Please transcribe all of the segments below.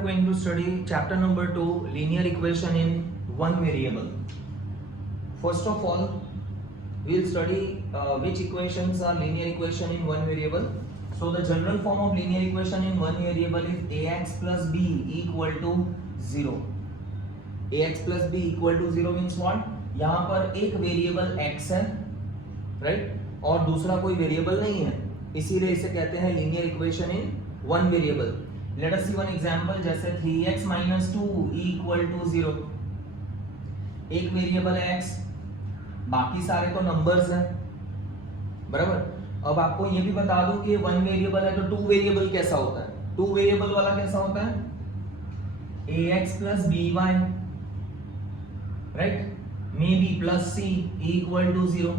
are going to study chapter number 2, linear equation in one variable. First of all, we will study which equations are linear equation in one variable. So the general form of linear equation in one variable is ax plus b equal to 0. ax plus b equal to 0 means what? यहाँ पर एक variable x है, right, और दूसरा कोई variable नहीं है, इसीलिए इसे कहते हैं linear equation in one variable. Let us see one example, जैसे 3x - 2 इक्वल टू 0. एक वेरिएबल है x, बाकी सारे तो नंबर्स हैं, बराबर. अब आपको ये भी बता दूं कि वन वेरिएबल है तो टू वेरिएबल कैसा होता है. टू वेरिएबल वाला कैसा होता है? ax plus by, right, may be plus c equal to 0.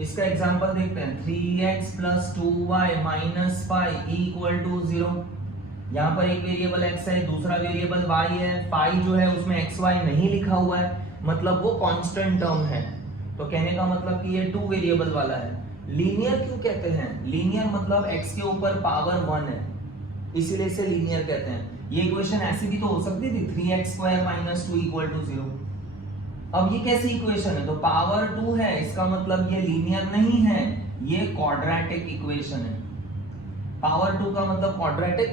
इसका एग्जांपल देखते हैं. 3x plus 2y minus 5 equal to 0. यहाँ पर एक वेरिएबल x है, दूसरा वेरिएबल y है. फाई जो है उसमें xy नहीं लिखा हुआ है, मतलब वो कांस्टेंट टर्म है. तो कहने का मतलब कि ये टू वेरिएबल वाला है. लीनियर क्यों कहते हैं? लीनियर मतलब x के ऊपर पावर 1 है, इसीलिए इसे लीनियर कहते हैं. ये इक्वेशन ऐसी भी तो हो सकती थी, 3x² - 2 इक्वल टू 0. अब ये कैसी इक्वेशन है? तो पावर 2 है, इसका मतलब ये लीनियर नहीं है, ये क्वाड्रेटिक इक्वेशन है. पावर 2 का मतलब क्वाड्रेटिक,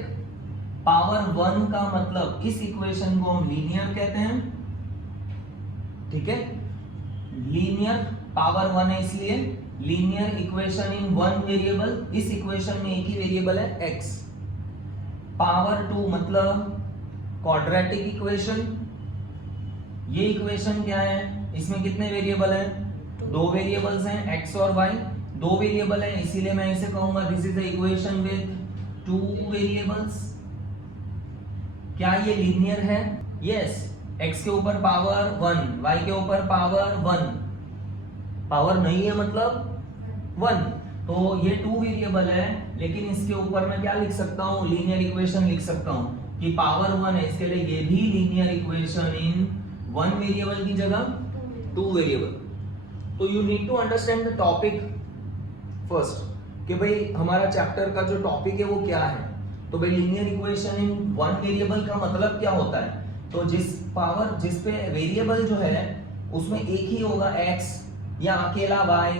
पावर 1 का मतलब इस इक्वेशन को हम लीनियर कहते हैं. ठीक है, लीनियर पावर 1 है इसलिए linear equation in one variable. इस इक्वेशन में एक ही वेरिएबल है x. पावर 2 मतलब क्वाड्रेटिक इक्वेशन. ये इक्वेशन क्या है? इसमें कितने वेरिएबल हैं? दो वेरिएबल्स हैं, x और y. दो वेरिएबल हैं, इसीलिए मैं इसे कहूंगा this is the equation with two variables. क्या ये लीनियर है? यस. x के ऊपर पावर 1, y के ऊपर पावर 1. पावर नहीं है मतलब 1. तो ये टू वेरिएबल है, लेकिन इसके ऊपर मैं क्या लिख सकता हूँ? लीनियर इक्वेशन लिख सकता हूँ कि पावर 1 है, इसके लिए ये भी linear equation in one variable की जगह टू वेरिएबल. तो you need to understand the topic first, कि भाई हमारा चैप्टर का जो टॉपिक है वो क्या है. तो भाई linear equation in one variable का मतलब क्या होता है? तो जिस पे वेरिएबल जो है उसमें एक ही होगा x, या अकेला y,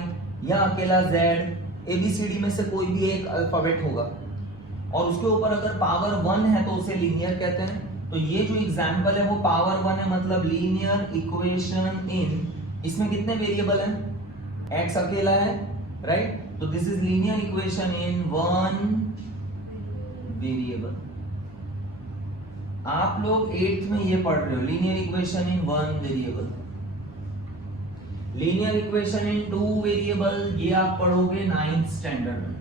या अकेला z, ABCD में से कोई भी एक अल्फाबेट होगा, और उसके ऊपर अगर पावर 1 है तो उसे लीनियर कहते हैं. तो ये जो एग्जांपल है वो पावर 1 है, मतलब लीनियर इक्वेशन इन, इसमें कितने वेरिएबल हैं? x अकेला है, राइट. तो this is linear equation in one variable. आप लोग 8th में ये पढ़ रहे हो, linear equation in one variable. Linear equation in two variable ये आप पढ़ोगे 9th स्टैंडर्ड में.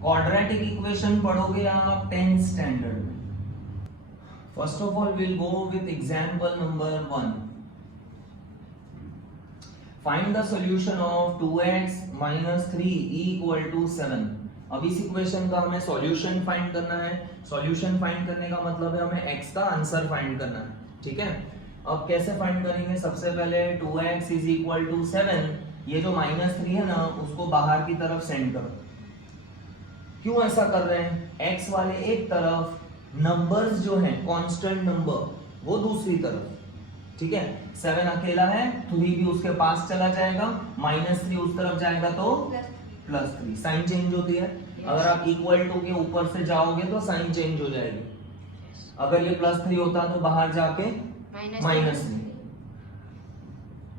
क्वाड्रेटिक इक्वेशन पढ़ोगे आप 10th स्टैंडर्ड में. First of all we will go with example number 1. Find the solution of 2x - 3 equal to 7. अब इस equation का हमें सॉल्यूशन फाइंड करना है. सॉल्यूशन फाइंड करने का मतलब है हमें x का आंसर फाइंड करना है. ठीक है, अब कैसे फाइंड करेंगे? सबसे पहले 2x = 7, ये जो -3 है ना उसको बाहर की तरफ सेंड करो. क्यों ऐसा कर रहे हैं? x वाले एक तरफ, नंबर्स जो हैं कांस्टेंट नंबर वो दूसरी तरफ. ठीक है, 7 अकेला है, 3 भी उसके पास चला जाएगा, -3 उस तरफ जाएगा तो +3. साइन चेंज होती है. अगर आप इक्वल टू के ऊपर से जाओगे तो साइन चेंज हो जाएगी. अगर ये +3 होता तो बाहर जाके -3.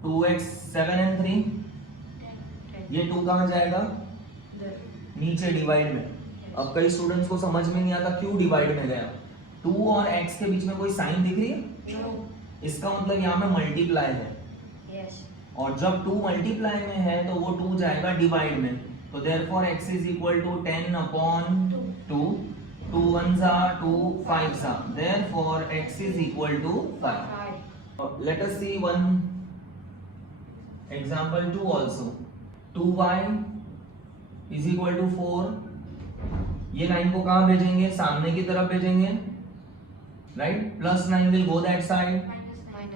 2x 7 and 3, ये 2 कहाँ जाएगा? नीचे डिवाइड में. अब कई स्टूडेंट्स को समझ में नहीं आता क्यों डिवाइड में गया. 2 और x के बीच में कोई साइन दिख रही है? इसका मतलब यहाँ में मल्टीप्लाई है. और जब 2 मल्टीप्लाई में है तो वो 2 जाएगा डिवाइड में. तो therefore x = 10/2. 2 1s are 2 5s are, therefore x = 5. Let us see one example 2 also. 2y = 4. ये लाइन को कहाँ भेजेंगे? सामने की तरफ भेजेंगे, right. +9 will go that side,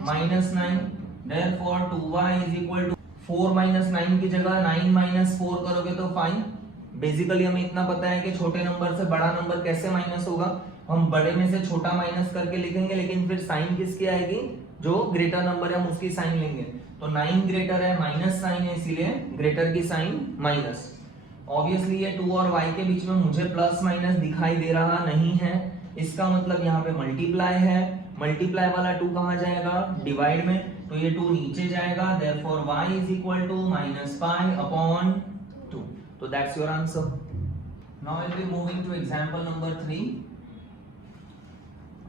-9. therefore 2y = 4 - 9 की जगह 9 - 4 करोगे तो 5. बेसिकली हमें इतना पता है कि छोटे नंबर से बड़ा नंबर कैसे माइनस होगा. हम बड़े में से छोटा माइनस करके लिखेंगे, लेकिन फिर साइन किसकी आएगी, जो ग्रेटर नंबर है हम उसकी साइन लेंगे। तो 9 ग्रेटर है, माइनस साइन है, इसीलिए ग्रेटर की साइन माइनस। ऑब्वियसली ये 2 और y के बीच में मुझे प्लस माइनस दिखाई दे रहा नहीं है, इसका मतलब यहाँ पे मल्टीप्लाई है। मल्टीप्लाई वाला 2 कहाँ जाएगा, डिवाइड में, तो ये 2 नीचे जाएगा, therefore y is equal to -π/2। तो that's your answer. Now I will be moving to example number 3।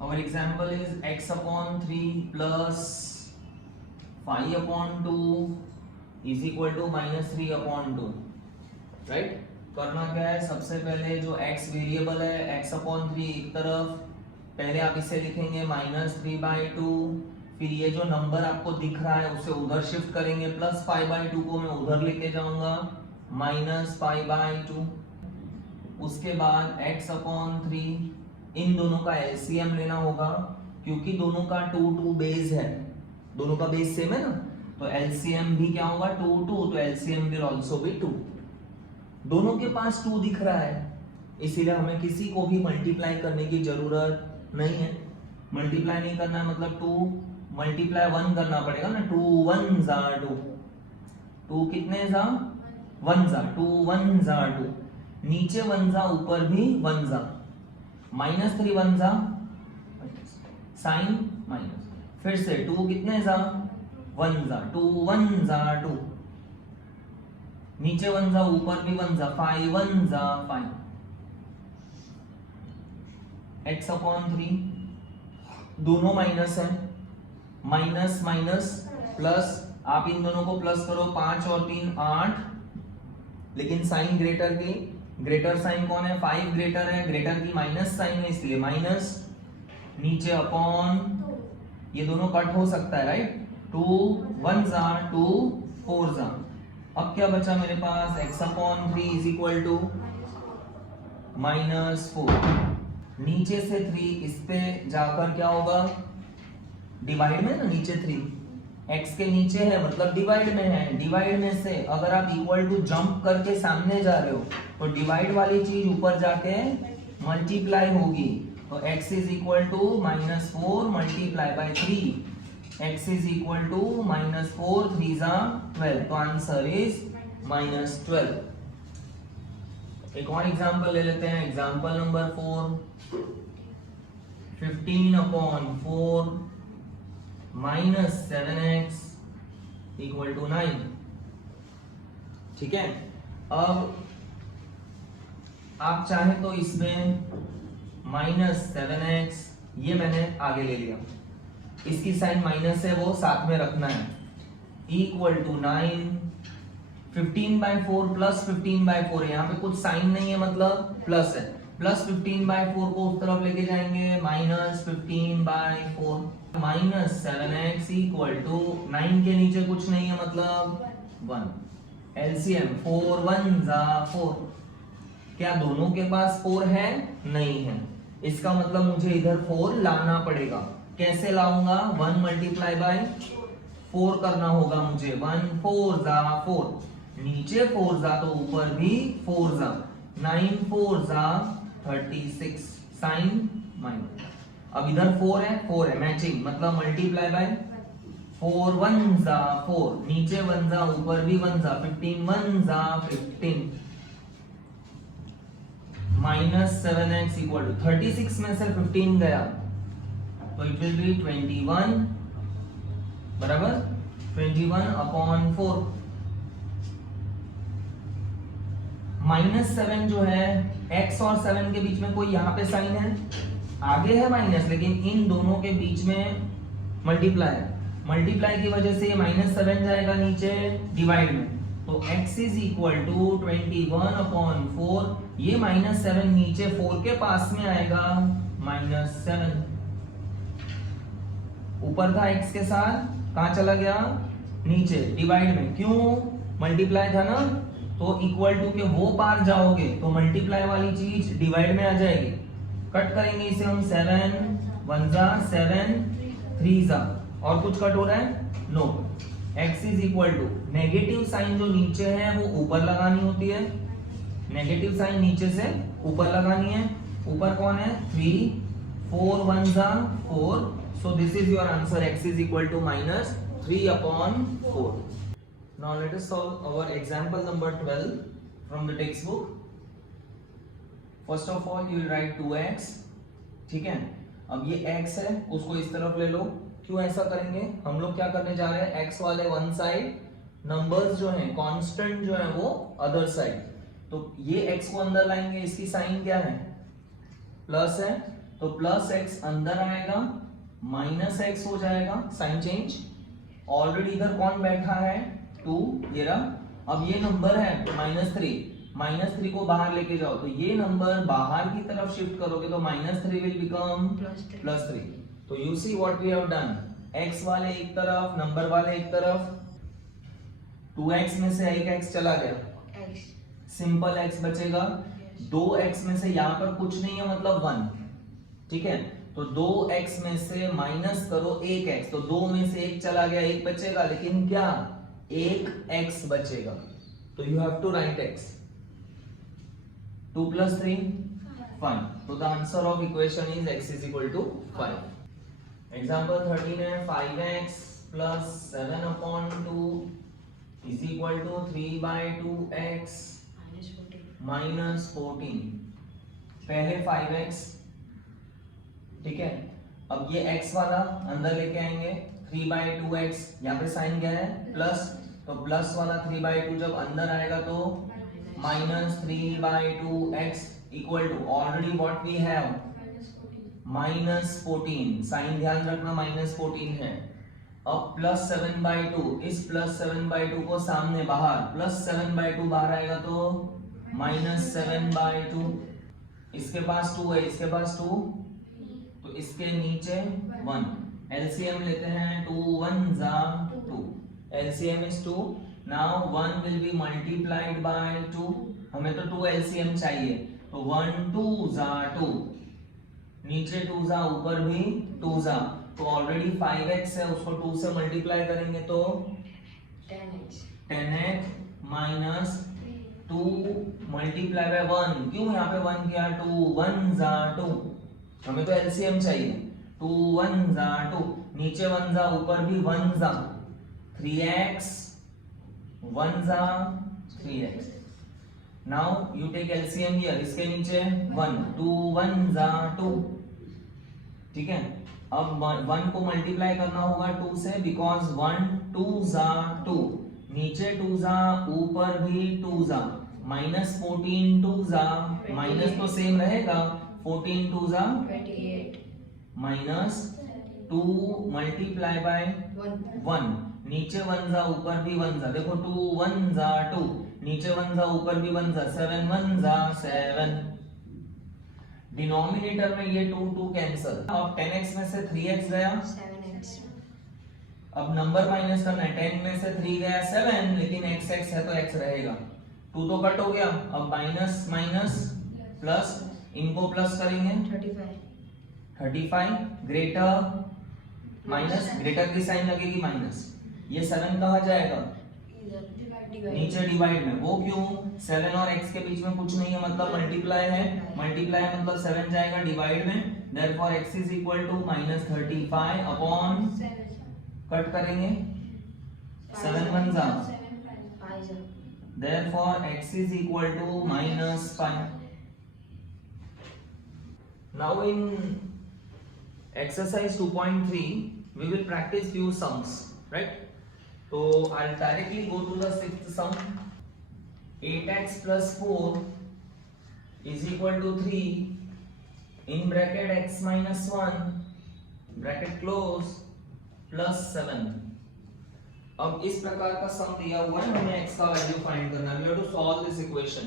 Our example is x/3 plus 5/2 is equal to -3/2, right. करना क्या है, सबसे पहले जो x वेरिएबल है x/3 एक तरफ, पहले आप इसे लिखेंगे -3/2, फिर ये जो नंबर आपको दिख रहा है उसे उधर शिफ्ट करेंगे, प्लस π/2 को मैं उधर लेके जाऊंगा -π/2। उसके बाद x/3, इन दोनों का एलसीएम लेना होगा, क्योंकि दोनों का 2 बेस है, दोनों का बेस सेम है ना, तो एलसीएम भी क्या होगा 2, तो एलसीएम विल आल्सो बी 2। दोनों के पास 2 दिख रहा है, इसीलिए हमें किसी को भी मल्टीप्लाई करने की जरूरत नहीं है। मल्टीप्लाई नहीं करना है मतलब 2 मल्टीप्लाई 1 करना पड़ेगा ना, 2 1 जा 2, 2 कितने जा 1 जा, 2 1 जा 2, नीचे 1 जा ऊपर भी 1 जा, -3 1 जा साइन माइनस, फिर से 2 कितने जा 1 जा, 2 1 जा 2, नीचे 1 जा ऊपर भी 1 जा, 5 1 जा 5। x/3 दोनों माइनस है, माइनस माइनस प्लस, आप इन दोनों को प्लस करो, 5 और 3 8, लेकिन साइन ग्रेटर की, ग्रेटर साइन कौन है, 5 ग्रेटर है, ग्रेटर की माइनस साइन है, इसलिए माइनस, नीचे अपॉन, ये दोनों कट हो सकता है राइट, 2 1 जा 2 4 जा। अब क्या बचा मेरे पास, x/3 इज इक्वल टू -4, नीचे से 3 इस पे जाकर क्या होगा, डिवाइड में ना, नीचे 3 x के नीचे है मतलब डिवाइड में है, डिवाइड में से अगर आप इक्वल टू जंप करके सामने जा रहे हो तो डिवाइड वाली चीज ऊपर जाके मल्टीप्लाई होगी, तो x is equal to -4 multiply by 3, x is equal to -4 3 जा 12, तो आंसर इज -12। एक और एग्जांपल ले लेते हैं, example number 4, 15/4 -7x equal to 9, ठीक है। अब आप चाहें तो इसमें -7x, ये मैंने आगे ले लिया, इसकी साइन माइनस है वो साथ में रखना है, इक्वल टू 9, 15/4 प्लस 15/4 है, यहाँ पे कुछ साइन नहीं है मतलब प्लस है, प्लस 15/4 को उस तरफ लेके जाएंगे, -15/4, -7x इक्वल टू 9 के नीचे कुछ नहीं है मतलब 1, एलसीएम 4 1 जा 4, क्या दोनों के पास 4 है, नहीं है, इसका मतलब मुझे इधर 4 लाना पड़ेगा। कैसे लाऊंगा, 1 मल्टीप्लाई बाय 4 करना होगा मुझे, 1 4 जा 4, नीचे 4 जा तो ऊपर भी 4 जा, 9 4 जा 36 साइन माइनस, अब इधर 4 है मैचिंग, मतलब मल्टीप्लाई बाय 4 1 जा 4, नीचे 1 जा ऊपर भी 1 जा, 15 1 जा 15, -7x इक्वल टू 36 में से 15 गया तो इट विल बी 21 बराबर 21/4, -7 जो है, x और 7 के बीच में कोई यहाँ पे साइन है, आगे है माइनस, लेकिन इन दोनों के बीच में मल्टीप्लाई है, मल्टीप्लाई की वजह से ये -7 जाएगा नीचे डिवाइड में, तो x इज इक्वल टू 21/4, ये -7 नीचे 4 के पास में आएगा, -7 ऊपर था x के साथ, कहां चला गया, नीचे डिवाइड में, क्यों, मल्टीप्लाई था ना, तो इक्वल टू के वो पार जाओगे तो मल्टीप्लाई वाली चीज डिवाइड में आ जाएगी, कट करेंगे इसे हम, 7 1 जा 7 3 जा, और कुछ कट हो रहा है, no, x is equal to, negative sign जो नीचे है वो ऊपर लगानी होती है, नेगेटिव साइन नीचे से ऊपर लगानी है, ऊपर कौन है 3, 4 1 जा 4, so this is your answer, x is equal to minus 3 upon 4. Now let us solve our example number 12 from the textbook. First of all you will write 2x, ठीक है। अब ये x है, उसको इस तरफ ले लो। क्यों ऐसा करेंगे, हम लोग क्या करने जा रहे हैं, x वाले वन साइड, नंबर्स जो हैं कांस्टेंट जो है वो अदर साइड। तो ये x को अंदर लाएंगे, इसकी साइन क्या है, प्लस है, तो प्लस x अंदर आएगा, माइनस x हो जाएगा, साइन चेंज। ऑलरेडी इधर कौन बैठा है, 2, ये रहा। अब ये नंबर है -3 को बाहर लेके जाओ, तो ये नंबर बाहर की तरफ शिफ्ट करोगे तो -3 विल बिकम +3। तो you see what we have done, x वाले एक तरफ, नंबर वाले एक तरफ, 2x में से एक x चला गया, सिंपल x बचेगा। 2x में से यहाँ पर कुछ नहीं है, मतलब 1, ठीक है। तो 2x में से माइनस करो 1x, तो 2 में से 1 चला गया, 1 बचेगा, लेकिन क्या, 1x बचेगा। तो you have to write x। 2 + 3 5, तो the answer of equation is x is equal to 5। Example 13 है, 5x + 7/2 is equal to 3/2x -14। पहले 5x, ठीक है। अब ये x वाला अंदर लेके आएंगे, 3/2x, यहाँ पे साइन क्या है, प्लस, तो प्लस वाला 3/2 जब अंदर आएगा तो -3/2x equal to, already what we have, -14, sign ध्यान रखना -14 है। अब +7/2, इस +7/2 को सामने बाहर, +7/2 बाहर आएगा तो -7/2, इसके पास 2 है, इसके पास 2, तो इसके नीचे 1, एलसीएम लेते हैं, 2 1 जा 2, LCM is 2। Now 1 will be multiplied by 2, हमें तो 2 एलसीएम चाहिए, तो 1 2 जा 2, नीचे 2 जा, ऊपर भी 2 जा, तो ऑलरेडी 5x है, उसको 2 से मल्टीप्लाई करेंगे तो 10x माइनस 2 मल्टीप्लाई बाय 1, क्यों यहाँ पे 1 किया, 2 1 जा 2, हमें तो एलसीएम चाहिए, 2 1 जा 2, नीचे 1 जा, ऊपर भी 1 जा, 3x 1 जा 3x। Now you take LCM here, इसके नीचे 1, 2 1 जा 2, ठीक है। अब 1 को मल्टीप्लाई करना होगा 2 से, बिकॉज 1 2 जा 2, नीचे 2 जा, ऊपर भी 2 जा, -14 2 जा, माइनस तो सेम रहेगा, 14 2 जा 28 -2 मल्टीप्लाई बाय 1, नीचे 1 जा, ऊपर भी 1 जा, देखो 2 1 जा 2, नीचे 1 जा, ऊपर भी 1 जा, 7 1 जा 7। डिनोमिनेटर में ये 2 2 कैंसिल। अब 10x में से 3x गया, 7x। अब नंबर माइनस करना है, 10 में से 3 गया 7, लेकिन x x है तो x रहेगा, 2 तो कट हो गया। अब माइनस माइनस प्लस, इनको प्लस करेंगे, 35 ग्रेटर माइनस, ग्रेटर की साइन लगेगी माइनस, ये 7 कहाँ जाएगा, नीचे डिवाइड में, वो क्यों, 7 और x के बीच में कुछ नहीं है, मतलब मल्टीप्लाई है, मल्टीप्लाई मतलब 7 जाएगा डिवाइड में, therefore x is equal to -35 upon, cut करेंगे 7 1 जा, therefore x is equal to -5। Now in exercise 2.3 we will practice few sums, right? So I'll directly go to the sixth sum. 8x plus 4 is equal to 3 in bracket x minus 1 bracket close plus 7। अब इस प्रकार का सम दिया हुआ है, हमें x का value find करना है। We have to solve this equation।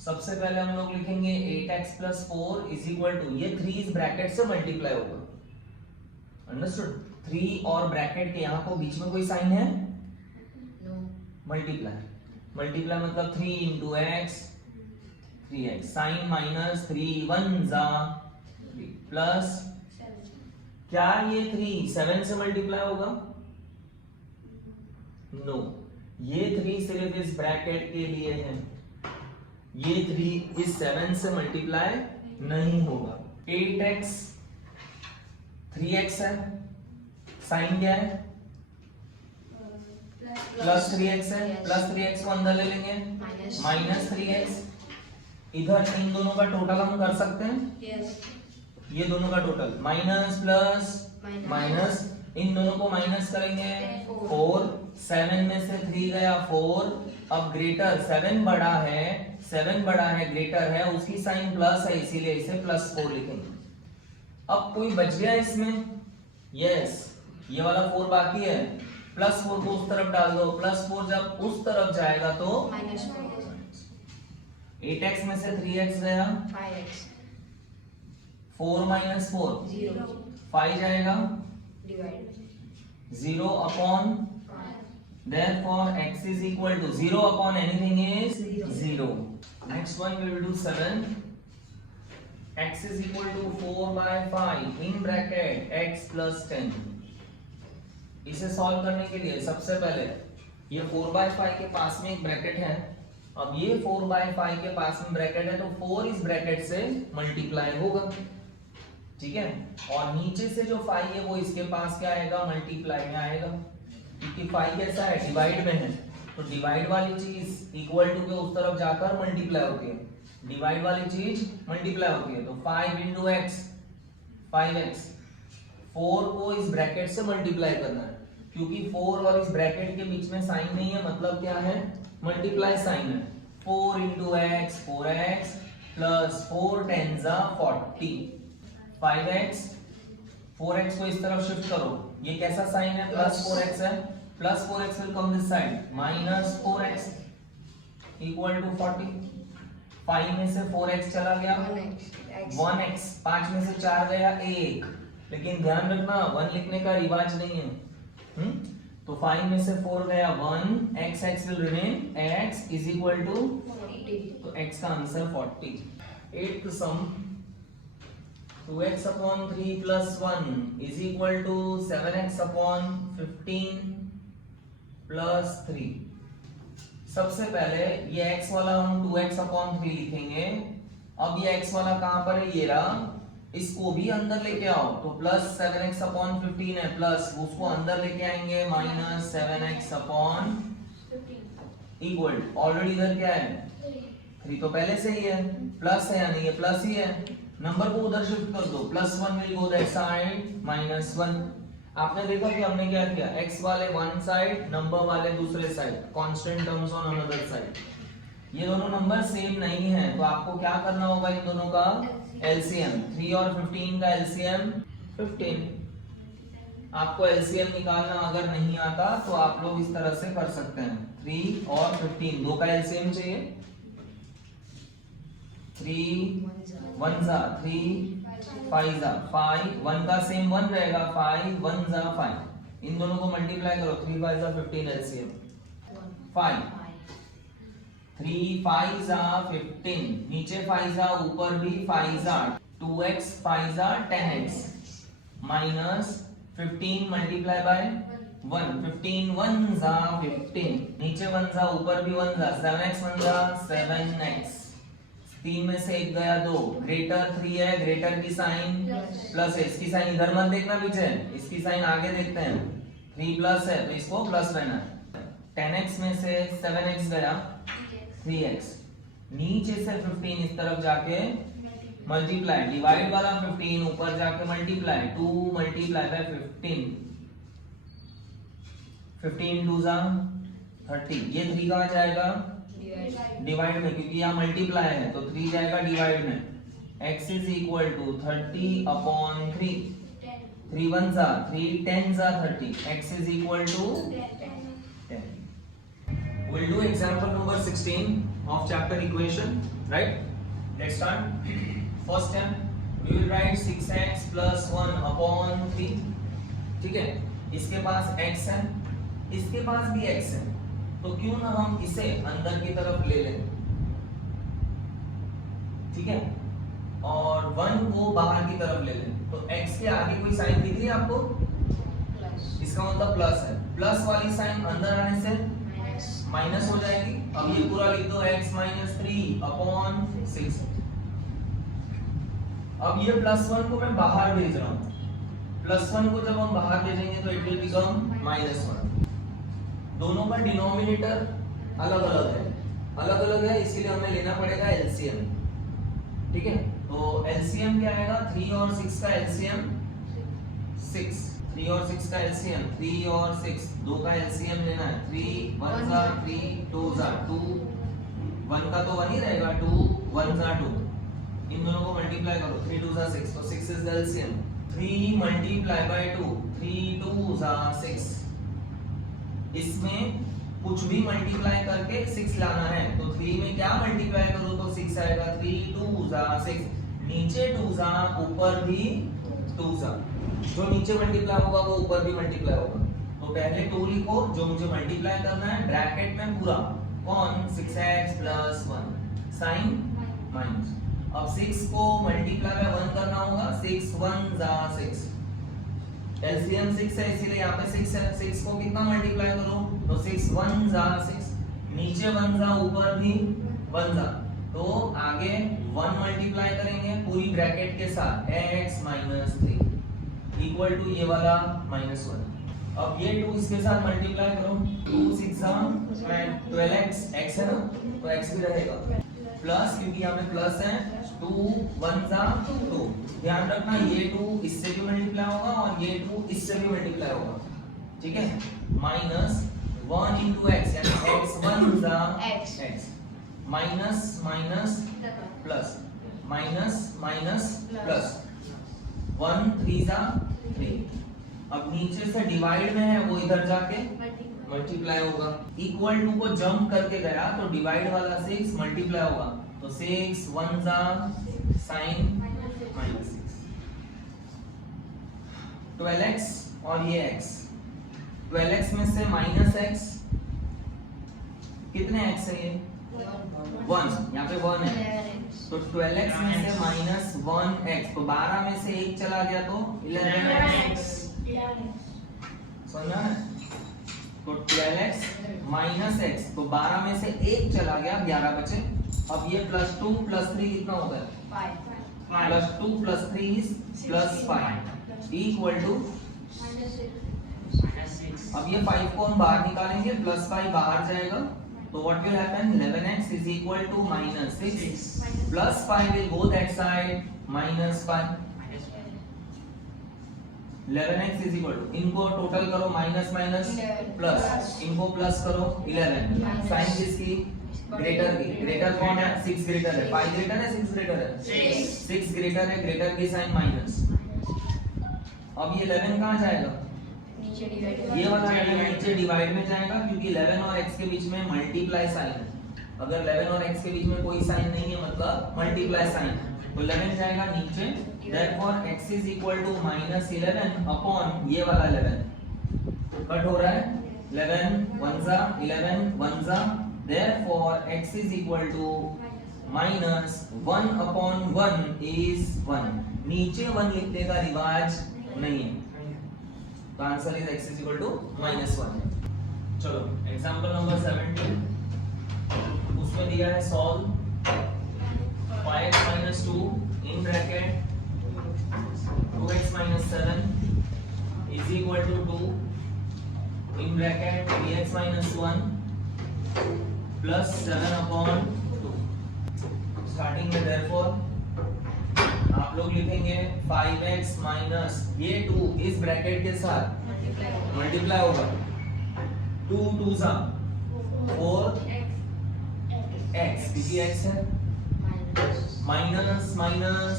सबसे पहले हम लोग लिखेंगे 8x plus 4 is equal to, ये 3 इस ब्रैकेट से मल्टीप्लाई होगा, अंडरस्टूड। 3 और ब्रैकेट के यहाँ को बीच में कोई साइन है, मल्टीप्लाई, मल्टीप्लाई मतलब 3 into x 3x, sign minus 3 1 जा 3 प्लस, क्या ये 3 7 से मल्टीप्लाई होगा, नो, ये 3 सिर्फ इस ब्रैकेट के लिए है, ये 3 इस 7 से मल्टीप्लाई नहीं होगा। 8x 3x है, साइन क्या है प्लस 3x है, प्लस 3x को अंदर ले लेंगे माइनस 3x। इधर इन दोनों का टोटल हम कर सकते हैं, ये दोनों का टोटल माइनस प्लस माइनस, इन दोनों को माइनस करेंगे 4, 7 में से 3 गया 4। अब ग्रेटर 7 बड़ा है, 7 बड़ा है ग्रेटर है, उसकी साइन प्लस है इसीलिए इसे +4 लिखेंगे। अब कोई बच गया इसमें, यस ये वाला 4 बाकी है, +4 को उस तरफ डाल दो, +4 जब उस तरफ जाएगा तो -8x में से 3x गया 5x 4 - 4 5 जाएगा divide 0 upon, therefore x is equal to 0 upon anything is 0. Next one we will do 7. X is equal to 4/5 in bracket x plus 10. इसे सॉल्व करने के लिए सबसे पहले ये 4/5 के पास में एक ब्रैकेट है, अब ये 4/5 के पास में ब्रैकेट है तो 4 इस ब्रैकेट से मल्टीप्लाई होगा, ठीक है, और नीचे से जो 5 है वो इसके पास क्या आएगा मल्टीप्लाई में आएगा, क्योंकि 5 कैसा है डिवाइड में है, तो डिवाइड वाली चीज इक्वल टू के उस तरफ जाकर मल्टीप्लाई होती है, डिवाइड वाली चीज मल्टीप्लाई होती है, तो 5 into x 5x, 4 को इस ब्रैकेट से मल्टीप्लाई करना है, क्योंकि 4 और इस ब्रैकेट के बीच में साइन नहीं है, मतलब क्या है मल्टीप्लाई साइन है, 4 into x 4x plus 4 10s are 40, 5x 4x को इस तरफ शिफ्ट करो, ये कैसा साइन है +4x है, +4x will come this side -4x equal to 40, 5 में से 4x चला गया 1x, 5 में से 4 गया 1, लेकिन ध्यान रखना 1 लिखने का रिवाज नहीं है, तो 5 में से 4 गया 1, x will remain, x is equal to 40, तो x का answer 40। 8th sum 2x upon 3 plus 1 is equal to 7x upon 15 plus 3। सबसे पहले ये x वाला हम 2x upon 3 लिखेंगे, अब ये x वाला कहां पर है, ये रहा, इसको भी अंदर लेके आओ, तो प्लस 7x upon 15 है, प्लस उसको अंदर लेके आएंगे minus 7x upon equal, already इधर क्या है 3 तो पहले से ही है, प्लस है यानी ये प्लस ही है, नंबर को उधर शिफ्ट कर दो, +1 विल गो दैट साइड -1। आपने देखा कि हमने क्या किया, x वाले वन साइड, नंबर वाले दूसरे side, constant terms on another side, ये दोनों नंबर सेम नहीं है, तो आपको क्या करना होगा इन दोनों का एलसीएम, 3 और 15 का एलसीएम 15। आपको एलसीएम निकालना अगर नहीं आता तो आप लोग इस तरह से कर सकते हैं, 3 और 15 दो का एलसीएम चाहिए, 3 1 जा 3 5 जा 5, 1 का सेम 1 रहेगा, 5 1 जा 5, इन दोनों को मल्टीप्लाई करो, 3 5 जा 15 एलसीएम 5, 3 5 जा 15, नीचे 5 जा ऊपर भी 5 जा 2x 5 जा 10x माइनस 15 मल्टीप्लाई बाय 1, 15 1 जा 15, नीचे 1 जा ऊपर भी 1 जा 7x 1 जा 7x, 3 में से 1 गया 2, ग्रेटर 3 है, ग्रेटर की साइन प्लस है, इसकी साइन इधर मत देखना पीछे, इसकी साइन आगे देखते हैं, 3 प्लस है तो इसको प्लस रहना है, 10x में से 7x गया 3x, नीचे से 15 इस तरफ जाके मल्टीप्लाई, डिवाइड वाला 15 ऊपर जाके मल्टीप्लाई, 2 मल्टीप्लाई बाय 15, 15 2 जा 30, ये 3 कहां जाएगा डिवाइड में, क्योंकि यहाँ मल्टीप्लाई है तो 3 जाएगा डिवाइड में, x is equal to 30 upon 3, 3 1 जा 3, 10 जा 30, x is equal to 10। We'll do example number 16 of chapter equation, right? Let's start. First step, we will write 6x plus 1 upon 3, ठीक है, इसके पास x है, इसके पास भी x है, तो क्यों ना हम इसे अंदर की तरफ ले लें, ठीक है, और 1 को बाहर की तरफ ले लें, तो x के आगे कोई साइन दिख रही है आपको, इसका मतलब प्लस है, प्लस वाली साइन अंदर आने से माइनस हो जाएगी, अब ये पूरा लिख दो x - 3 upon 6, अब ये +1 को मैं बाहर भेज रहा हूं, +1 को जब हम बाहर भेजेंगे तो इट विल बिकम -1। दोनों का डिनोमिनेटर अलग अलग है, इसीलिए हमें लेना पड़ेगा एलसीएम। ठीक है, तो एलसीएम क्या आएगा? 3 और 6 का एलसीएम 6, 3 और 6 का एलसीएम 3 और 6, 2 का एलसीएम लेना है। 3 1 जा 3 2 जा 2, 1 का तो 1 ही रहेगा, 2 1 जा 2, इन दोनों को मल्टीप्लाई करो, 3 2 जा 6, तो 6 is the LCM. 3 multiply by 2, 3 2 जा 6, इसमें कुछ भी मल्टीप्लाई करके 6 लाना है, तो 3 में क्या मल्टीप्लाई करो तो 6 आएगा। 3 2 जा 6, नीचे 2 जा ऊपर भी 2 जा, जो नीचे मल्टीप्लाई होगा वो ऊपर भी मल्टीप्लाई होगा। तो पहले 2 लिखो जो मुझे मल्टीप्लाई करना है, ब्रैकेट में पूरा कौन 6x + 1 साइन माइनस। अब 6 को मल्टीप्लाई बाय 1 करना होगा, 6 1 जा 6, एलसीएम 6 है इसीलिए यहाँ पे 6 है। 6 को कितना मल्टीप्लाई करो तो 6 1 जा 6, नीचे 1 जा ऊपर भी 1 जा, तो आगे 1 मल्टीप्लाई करेंगे पूरी ब्रैकेट के साथ, x - 3 इक्वल टू ये वाला -1। अब ये 2 इसके साथ मल्टीप्लाई करो, 2 6 जा 12x, x है ना तो x भी रहेगा, प्लस क्योंकि यहाँ पे प्लस है, 2 1 जा 2, ध्यान रखना ये 2 इससे भी मल्टीप्लाई होगा और ये 2 इससे भी मल्टीप्लाई होगा। ठीक है, -1 * x यानी x 1 जा x, minus minus plus, minus minus plus, 1 3 जा 3। अब नीचे से डिवाइड में है वो इधर जाके मल्टीप्लाई होगा। इक्वल टू को जंप करके गया तो डिवाइड वाला 6 मल्टीप्लाई होगा, तो 6 1 जा साइन -6, 12x और ये x, 12x में से -x, कितने x है ये 1, यहाँ पे 1 है, तो 12x में से -1x, तो 12 में से 1 चला गया तो 11x, समझा है? तो 12x -x, तो 12 में से 1 चला गया, 11 बचे। अब ये +2 + 3 कितना होता है 5, +2 + 3 इज +5 इक्वल टू, अब ये 5 को हम बाहर निकालेंगे, +5 बाहर जाएगा, तो what will happen, 11x is equal to -6, +5 will go that side, -5, 11x is equal to, इनको टोटल करो माइनस माइनस प्लस, इनको प्लस करो 11, साइन किसकी ग्रेटर की, ग्रेटर कौन है 6 ग्रेटर है, 5 ग्रेटर है 6 ग्रेटर है 6 ग्रेटर है, ग्रेटर की साइन माइनस। अब ये 11 कहाँ जाएगा नीचे डिवाइड, ये वाला नीचे डिवाइड में जाएगा, क्योंकि 11 और x के बीच में मल्टीप्लाई साइन है। अगर 11 और x के बीच में कोई साइन नहीं है मतलब मल्टीप्लाई साइन है, तो 11 जाएगा नीचे, therefore x is equal to -11 upon ये वाला 11 कट हो रहा है, 11 1 जा 11 1 जा, therefore x is equal to -1 upon 1 is 1, नीचे 1 लिखने का रिवाज नहीं है, तो answer is x is equal to -1। चलो एग्जांपल नंबर 17, उसमें दिया है solve 5x - 2 in bracket 2x - 7 is equal to 2 in bracket 3x - 1 plus 7 upon 2। Starting में therefore आप लोग लिखेंगे 5x माइनस ये 2 इस ब्रैकेट के साथ मल्टीप्लाई होगा, 2 2 जा 4x, क्योंकि x है, माइनस माइनस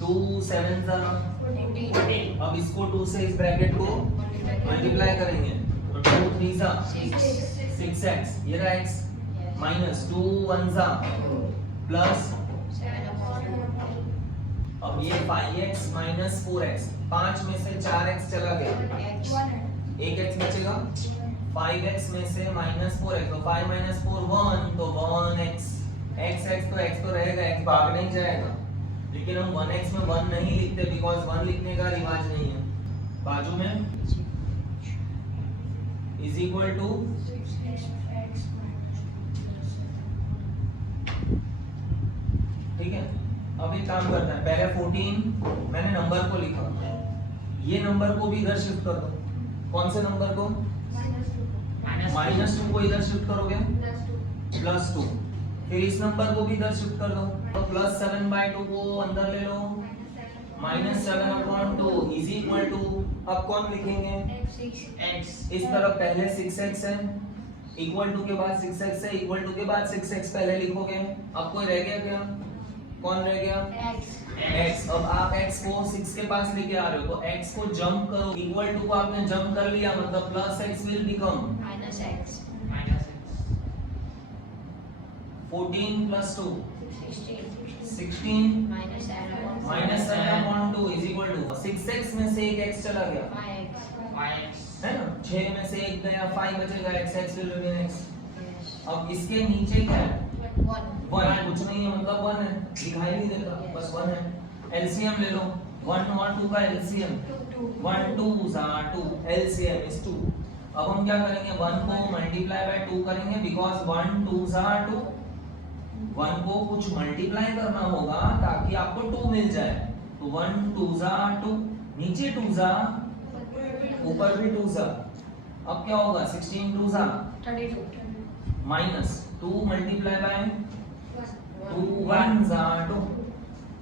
2 7 जा 14। अब इसको 2 से इस ब्रैकेट को मल्टीप्लाई करेंगे, तो 2 3 जा 6x, ये रहा x, माइनस 2 1 जा प्लस, अब ये 5x - 4x, 5 में से 4x चला गया, 1x बचेगा, 5x में से -4x, तो 5 - 4 1, तो 1x, x तो x तो रहेगा, x भाग नहीं जाएगा, लेकिन हम 1x में 1 नहीं लिखते बिकॉज 1 लिखने का रिवाज नहीं है। बाजू में इज इक्वल टू ठीक है। अब एक काम करते हैं, पहले 14 मैंने नंबर को लिखा, ये नंबर को भी इधर शिफ्ट कर दो। कौन से नंबर को? -2 को इधर शिफ्ट करोगे +2। फिर इस नंबर को भी इधर शिफ्ट कर दो, तो +7/2 को अंदर ले लो, -7/2 इज इक्वल टू, अब कौन लिखेंगे? x। इस तरफ पहले 6x है, इक्वल टू के बाद 6x है, इक्वल टू के बाद 6x पहले लिखोगे। अब कोई रह गया क्या? कौन रह गया? x। अब आप x को 6 के पास लेके आ रहे हो, तो x को जंप करो, इक्वल टू को आपने जंप कर लिया, मतलब +x will become -x 14 + 2 16 -7/2 is equal to 6x में से एक x चला गया 5x है ना, 6 में से एक गया, 5 बचेगा, x विल रिमेन x। अब इसके नीचे क्या है? 1 कुछ नहीं है, मतलब 1 है, दिखाई नहीं देता, बस 1 है। एलसीएम ले लो, 1 और 2 का LCM 1 2s are 2, LCM is 2। अब हम क्या करेंगे? 1 को मल्टीप्लाई बाय 2 करेंगे, बिकॉज 1 2s are 2। 1 को कुछ मल्टीप्लाई करना होगा ताकि आपको 2 मिल जाए, तो 1 2s are 2, नीचे 2s are, ऊपर भी 2s are। अब क्या होगा? 16 2s are 32 minus 2 multiply by 2 1s are 2।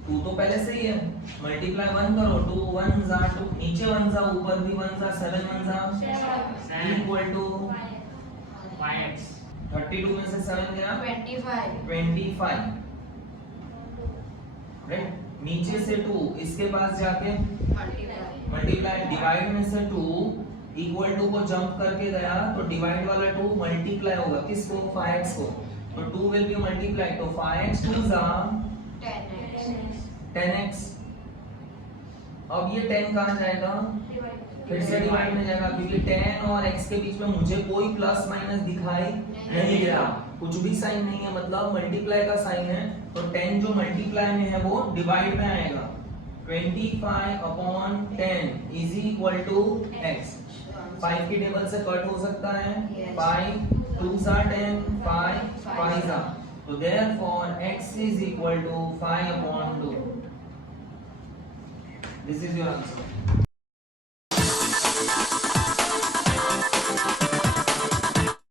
2 तो पहले से ही है, मल्टीप्लाई 1 करो, 2 1s are 2, नीचे 1s are, ऊपर भी 1s are, 7 1s are equal to 5x 32 में से 7 गया 25, राइट। नीचे से 2 इसके पास जाके मल्टीप्लाई, डिवाइड में से 2 इक्वल टू को जंप करके गया, तो डिवाइड वाला 2 मल्टीप्लाई होगा किसको? 5x को, तो 2 विल बी मल्टीप्लाई, तो 5x 2s are 10x। अब ये 10 कहाँ जाएगा? फिर से डिवाइड में जाएगा, क्योंकि 10 और x के बीच में मुझे कोई प्लस माइनस दिखाई नहीं दे रहा, कुछ भी साइन नहीं है, मतलब मल्टीप्लाई का साइन है, तो 10 जो मल्टीप्लाई में है वो डिवाइड में आएगा। 25/10 इज इक्वल टू x। 5 की टेबल से कट हो सकता है, 5 2s are 10, 5 5s are, so therefore x is equal to 5/2। This is your answer।